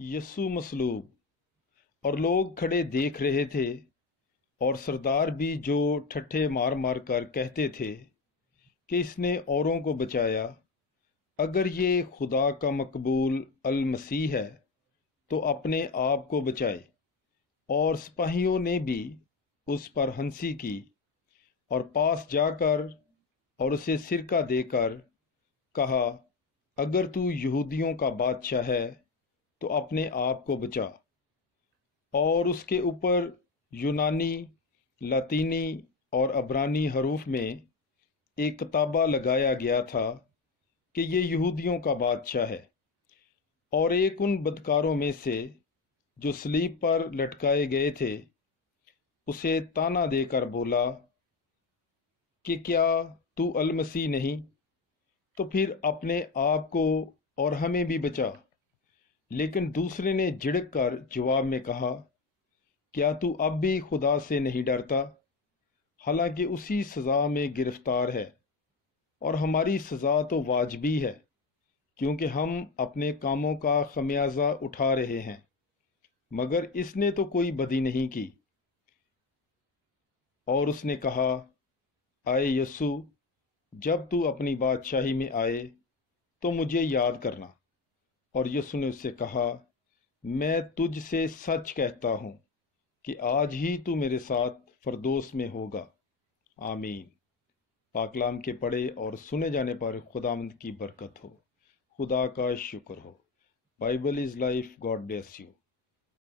यस्सु मसलूब। और लोग खड़े देख रहे थे, और सरदार भी जो ठट्ठे मार मार कर कहते थे कि इसने औरों को बचाया, अगर ये खुदा का मकबूल अल मसीह है तो अपने आप को बचाए। और सिपाहियों ने भी उस पर हंसी की, और पास जाकर और उसे सिरका देकर कहा, अगर तू यहूदियों का बादशाह है तो अपने आप को बचा। और उसके ऊपर यूनानी, लातीनी और अब्रानी हरूफ में एक किताबा लगाया गया था कि ये यहूदियों का बादशाह है। और एक उन बदकारों में से जो सलीब पर लटकाए गए थे उसे ताना देकर बोला कि क्या तू अल मसीह नहीं, तो फिर अपने आप को और हमें भी बचा। लेकिन दूसरे ने झिड़क कर जवाब में कहा, क्या तू अब भी खुदा से नहीं डरता, हालांकि उसी सजा में गिरफ्तार है। और हमारी सजा तो वाजिबी है, क्योंकि हम अपने कामों का खमियाजा उठा रहे हैं, मगर इसने तो कोई बदी नहीं की। और उसने कहा, आए यस्सु, जब तू अपनी बादशाही में आए तो मुझे याद करना। और यस्सु ने उससे कहा, मैं तुझ से सच कहता हूं कि आज ही तू मेरे साथ फरदोस में होगा। आमीन। पाकलाम के पढ़े और सुने जाने पर खुदावंद की बरकत हो। खुदा का शुक्र हो। Bible is life. God bless you.